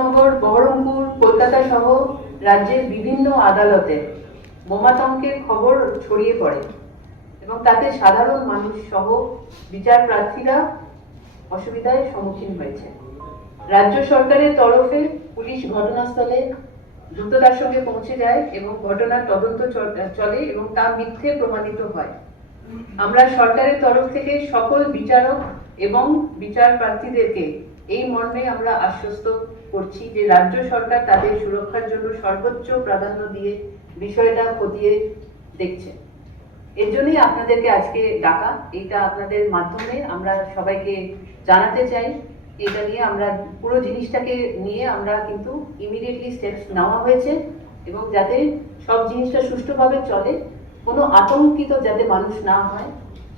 নগর, বহরমপুর, কলকাতা সহ রাজ্যের বিভিন্ন আদালতে বোমাতঙ্কের খবর ছড়িয়ে পড়ে এবং তাতে সাধারণ মানুষ সহ বিচার প্রার্থীরা অসুবিধার সম্মুখীন হয়েছে। রাজ্য সরকারের তরফে পুলিশ ঘটনাস্থলে দ্রুততার সঙ্গে পৌঁছে যায় এবং ঘটনার তদন্ত চলে এবং তা মিথ্যে প্রমাণিত হয়। আমরা সরকারের তরফ থেকে সকল বিচারক এবং বিচার প্রার্থীদেরকে এই মর্মে আমরা আশ্বস্ত করছি যে রাজ্য সরকার তাদের সুরক্ষার জন্য সর্বোচ্চ প্রাধান্য দিয়ে বিষয়টা খতিয়ে দেখছে। এর জন্যই আপনাদেরকে আজকে ডাকা। এটা আপনাদের মাধ্যমে আমরা সবাইকে জানাতে চাই। এটা নিয়ে আমরা পুরো জিনিসটাকে নিয়ে আমরা কিন্তু ইমিডিয়েটলি স্টেপস নেওয়া হয়েছে এবং যাতে সব জিনিসটা সুষ্ঠুভাবে চলে, কোনো আতঙ্কিত যাতে মানুষ না হয়,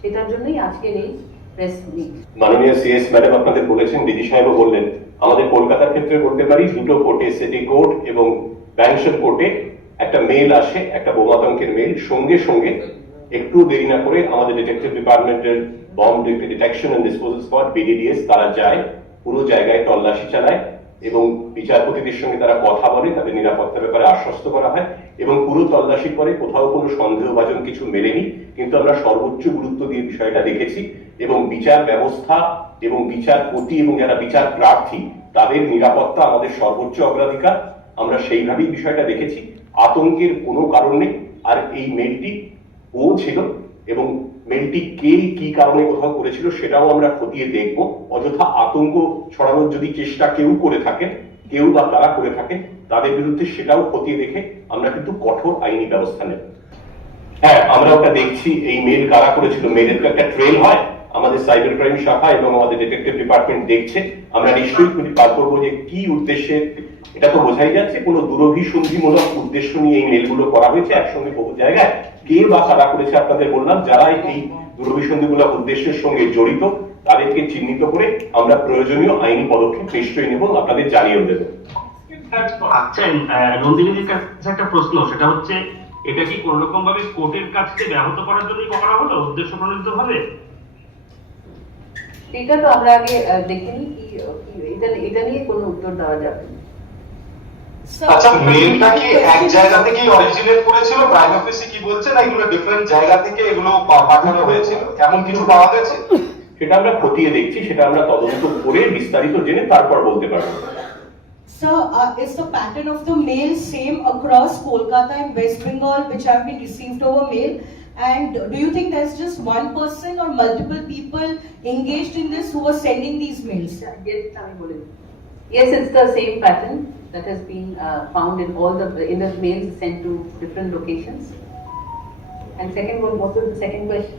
সেটার জন্যই আজকের এই প্রেস মিট। মাননীয় সিএস ম্যাডাম আপনাদের বলেছেন, ডিজি সাহেবও বললেন, আমাদের কলকাতার ক্ষেত্রে বলতে পারি দুটো কোর্টে, সিটি কোর্ট এবং ব্যাংশন কোর্টে একটা মেল আসে, একটা বোমাতঙ্কের মেল। সঙ্গে সঙ্গে একটু দেরি না করে আমাদের ডিটেকটিভ ডিপার্টমেন্টের bomb detection and disposal squad BDDS তারা যায়, পুরো জায়গায় তল্লাশি চালায় এবং বিচারপতিদের সঙ্গে তারা কথা বলে, তাদের নিরাপত্তার ব্যাপারে আশ্বস্ত করা হয় এবং পুরো তল্লাশির পরে কোথাও কোনো সন্দেহভাজন কিছু মেলেনি। কিন্তু আমরা সর্বোচ্চ গুরুত্ব দিয়ে বিষয়টা দেখেছি এবং বিচার ব্যবস্থা এবং বিচারপতি এবং যারা বিচার প্রার্থী তাদের নিরাপত্তা আমাদের সর্বোচ্চ অগ্রাধিকার। আমরা সেইভাবেই বিষয়টা দেখেছি। আতঙ্কের কোনো কারণ নেই। আর এই মেলটি ও ছিল এবং মেলটি কে কি কারণে কোথাও করেছিল সেটাও আমরা খতিয়ে দেখব। অযথা আতঙ্ক ছড়ানোর যদি চেষ্টা কেউ করে থাকেন, কেউ বা তারা করে থাকেন, তাদের বিরুদ্ধে সেটাও খতিয়ে দেখে আমরা কিন্তু কঠোর আইনি ব্যবস্থা নেব। হ্যাঁ, আমরা ওটা দেখছি এই মেল কারা করেছিল। মেলের তো একটা ট্রেল হয়, আমাদের সাইবার ক্রাইম শাখা এবং আমাদের ডিটেকটিভ ডিপার্টমেন্ট দেখছে। আমরা নিশ্চয়ই বার করবো যে কি উদ্দেশ্যে। এটা তো বোঝাই যাচ্ছে কোনো দুরভিসন্ধিমূলক উদ্দেশ্য নিয়ে এই মেলগুলো করা হয়েছে একসঙ্গে বহু জায়গায়। কে বা কারা করেছে আপনাদের বললাম, যারা এই দুরভিসন্ধিমূলক উদ্দেশ্যের সঙ্গে জড়িত তাদেরকে চিহ্নিত করে আমরা প্রয়োজনীয় আইনি পদক্ষেপ নিশ্চয়ই নেব, আপনাদের জানিয়েও দেব। আচ্ছা, নন্দিনীর কাছে একটা প্রশ্ন, সেটা হচ্ছে এটা কি কোন রকম ভাবে কোর্টের কাছে ব্যাহত করার জন্যই করা হলো উদ্দেশ্য প্রণোদিত ভাবে? এটা তো আমরা আগে দেখিনি, এটা নিয়ে কোনো উত্তর দেওয়া যাবে না। আচ্ছা, মেলটা কি এক জায়গা থেকে অরিজিনেট করেছিল? প্রাইম অফিসে কি বলছে না এগুলো ডিফারেন্ট জায়গা থেকে এগুলো পাঠানো হয়েছিল, এমন কিছু পাওয়া গেছে? সেটা আমরা খতিয়ে দেখছি, সেটা আমরা তদন্ত করে বিস্তারিত জেনে তারপর বলতে পারবো। Sir, is the pattern of the mail same across Kolkata and West Bengal which have been received over mail? And do you think there's just one person or multiple people engaged in this who are sending these mails? Yes, it's the same pattern that has been found in all the mails sent to different locations. And second one, what was the second question?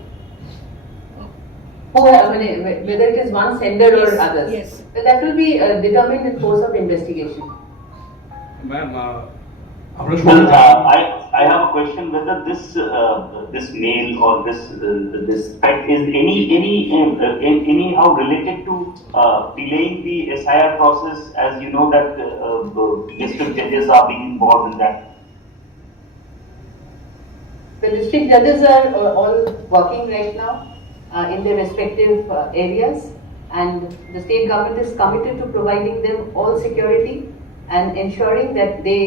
Whether it is one sender or others. Yes. But that will be determined in course of investigation. Ma'am, I have a question whether this mail or this threat is anyhow related to delaying the SIR process, as you know that district judges are being involved in that. The district judges are all working right now in their respective areas, and the state government is committed to providing them all security and ensuring that they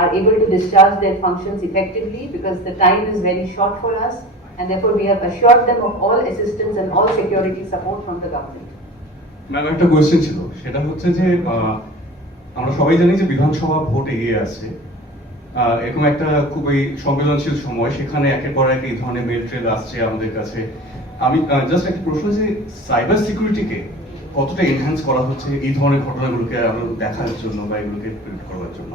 are able to discharge their functions effectively, because the time is very short for us, and therefore we have assured them of all assistance and all security support from the government. Ma'am, একটা question ছিল, সেটা হচ্ছে যে আমরা সবাই জানি যে বিধানসভা ভোট এগিয়ে আছে। এরকম একটা খুবই সংবেদনশীল সময়, সেখানে একের পর এক এই ধরনের মেল ট্রেল আসছে আমাদের কাছে। আমি জাস্ট একটা প্রশ্ন, যে সাইবার সিকিউরিটিকে কতটা এনহ্যান্স করা হচ্ছে এই ধরনের ঘটনাগুলোকে আমরা দেখার জন্য বা এগুলোকে প্রিভেন্ট করার জন্য?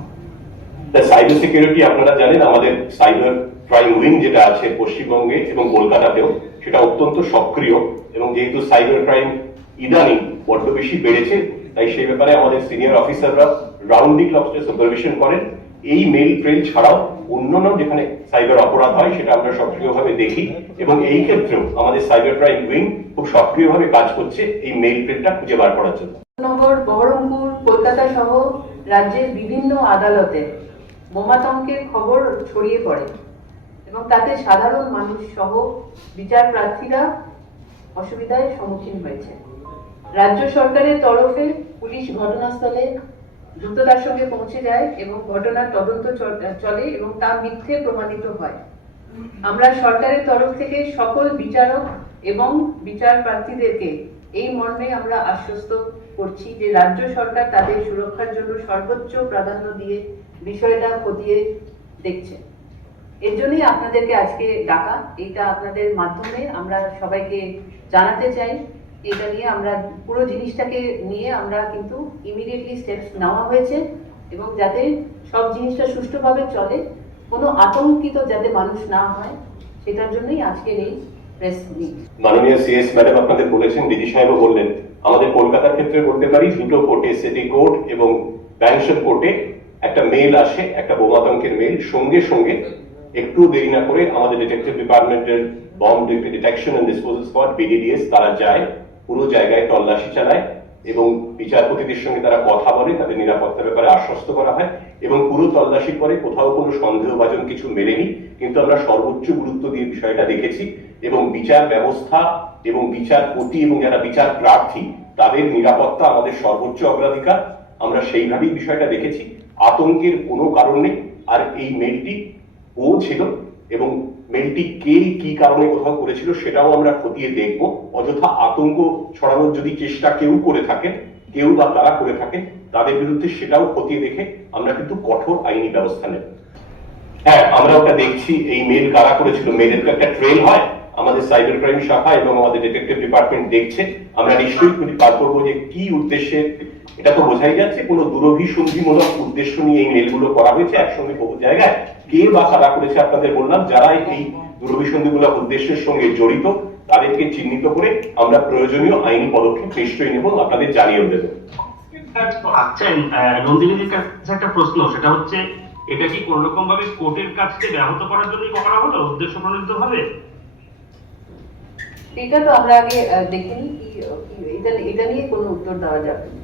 সাইবার সিকিউরিটি আপনারা জানেন, আমাদের সাইবার ক্রাইম উইং যেটা আছে পশ্চিমবঙ্গে এবং কলকাতাতেও, সেটা অত্যন্ত সক্রিয়। এবং যেহেতু সাইবার ক্রাইম ইদানিং বড্ড বেশি বেড়েছে, তাই সেই ব্যাপারে আমাদের সিনিয়র অফিসাররা রাউন্ড দি ক্লক সুপারভিশন করেন। এই মেল ট্রেল ছাড়াও অন্যান্য যেখানে সাইবার অপরাধ হয় সেটা আমরা সক্রিয়ভাবে দেখি এবং এই ক্ষেত্রেও আমাদের সাইবার ক্রাইম উইং খুব সক্রিয়ভাবে কাজ করছে এই মেল ট্রেলটা খুঁজে বার করার জন্য। নগর, বহরমপুর, কলকাতা সহ রাজ্যের বিভিন্ন আদালতে বোমাতঙ্কের খবর ছড়িয়ে পড়ে এবং তাতে সাধারণ মানুষ সহ বিচার প্রার্থীরা অসুবিধার সম্মুখীন হয়েছে। রাজ্য সরকারের তরফে পুলিশ ঘটনাস্থলে দ্রুততার সঙ্গে পৌঁছে যায় এবং ঘটনার তদন্ত চলে এবং তা মিথ্যে প্রমাণিত হয়। আমরা সরকারের তরফ থেকে সকল বিচারক এবং বিচার প্রার্থীদেরকে এই মর্মে আমরা আশ্বস্ত করছি যে রাজ্য সরকার তাদের সুরক্ষার জন্য সর্বোচ্চ প্রাধান্য দিয়ে বিষয়টা খতিয়ে দেখছে। এর জন্যই আপনাদেরকে আজকে ডাকা। এটা আপনাদের মাধ্যমে আমরা সবাইকে জানাতে চাই। এটা নিয়ে আমরা পুরো জিনিসটাকে নিয়ে আমরা কিন্তু ইমিডিয়েটলি স্টেপস নেওয়া হয়েছে এবং যাতে সব জিনিসটা সুষ্ঠুভাবে চলে, কোনো আতঙ্কিত যাতে মানুষ না হয়, সেটার জন্যই আজকের এই প্রেস মিট। মাননীয় সিএস ম্যাডাম আপনাদের বলেছেন, ডিজি সাহেবও বললেন, আমাদের কলকাতার ক্ষেত্রে বলতে পারি দুটো কোর্টে, সিটি কোর্ট এবং ব্যাংশন কোর্টে একটা মেল আসে, একটা বোমাতঙ্কের মেল। সঙ্গে সঙ্গে একটু দেরি না করে আমাদের ডিটেকটিভ ডিপার্টমেন্টের bomb detection and disposal squad BDDS তারা যায়, পুরো জায়গায় তল্লাশি চালায় এবং বিচারপতিদের সঙ্গে তারা কথা বলে, তাদের নিরাপত্তার ব্যাপারে আশ্বস্ত করা হয় এবং পুরো তল্লাশির পরে কোথাও কোনো সন্দেহভাজন কিছু মেলেনি। কিন্তু আমরা সর্বোচ্চ গুরুত্ব দিয়ে বিষয়টা দেখেছি এবং বিচার ব্যবস্থা এবং বিচারপতি এবং যারা বিচার প্রার্থী তাদের নিরাপত্তা আমাদের সর্বোচ্চ অগ্রাধিকার। আমরা সেইভাবেই বিষয়টা দেখেছি, আতঙ্কের কোনো কারণ নেই। আর এই মেলটি ও ছিল এবং মেলটি কে কি কারণে কোথাও করেছিল সেটাও আমরা খতিয়ে দেখব। অযথা আতঙ্ক ছড়ানোর যদি চেষ্টা কেউ করে থাকে, কেউ বা তারা করে থাকে, তাদের বিরুদ্ধে সেটাও খতিয়ে দেখে আমরা কিন্তু কঠোর আইনি ব্যবস্থা নেব। হ্যাঁ, আমরা ওটা দেখছি, এই মেল কারা করেছিল, মেলের তো একটা ট্রেল হয়, আমাদের সাইবার ক্রাইম শাখা এবং আমাদের ডিটেকটিভ ডিপার্টমেন্ট দেখছে। আমরা নিশ্চয়ই খুঁজে বার করবো যে কি উদ্দেশ্যে। এটা তো বোঝাই যাচ্ছে কোনো দুরভিসন্ধিমূলক উদ্দেশ্য নিয়ে এই মেলগুলো করা হয়েছে একসঙ্গে বহু জায়গায়। কে বা কারা করেছে আপনাদের বললাম, যারা এই দুরভিসন্ধিমূলক উদ্দেশ্যের সঙ্গে জড়িত তাদেরকে চিহ্নিত করে আমরা প্রয়োজনীয় আইনি পদক্ষেপ নিশ্চয়ই নেব, আপনাদের জানিয়ে দেবো। আচ্ছা, নন্দিনীর কাছে একটা প্রশ্ন, সেটা হচ্ছে এটা কি কোন রকম ভাবে কোর্টের কাজকে ব্যাহত করার জন্য করা হলো উদ্দেশ্য প্রণোদিত ভাবে? এটা তো আমরা আগে দেখিনি, এটা নিয়ে কোনো উত্তর দেওয়া যাবে না।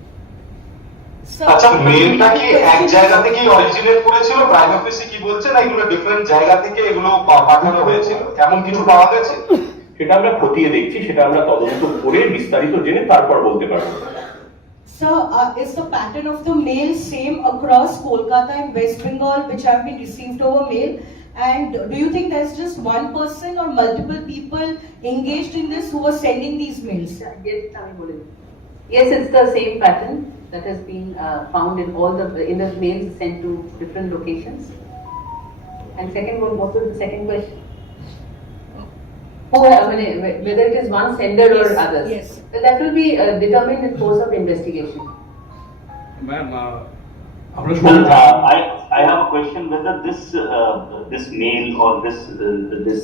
আচ্ছা, মেলটা কি এক জায়গা থেকেই অরিজিনেট করেছিল, প্রাইম অফিসে কি বলছে, না এগুলো ডিফারেন্ট জায়গা থেকে এগুলো পাঠানো হয়েছিল, এমন কিছু পাওয়া গেছে? সেটা আমরা খতিয়ে দেখছি, সেটা আমরা তদন্ত করে বিস্তারিত জেনে তারপর বলতে পারবো। Sir, is the pattern of the mail same across Kolkata and West Bengal, which have been received over mail? And do you think there's just one person or multiple people engaged in this who are sending these mails? Yes, it's the same pattern that has been found in all the mails sent to different locations. And second one, what was the second question? Oh, I mean, whether it is one sender or Yes, others. yes. Well, that will be determined in course of investigation. Ma'am আমরা Well, সবাই I have a question whether this mail or this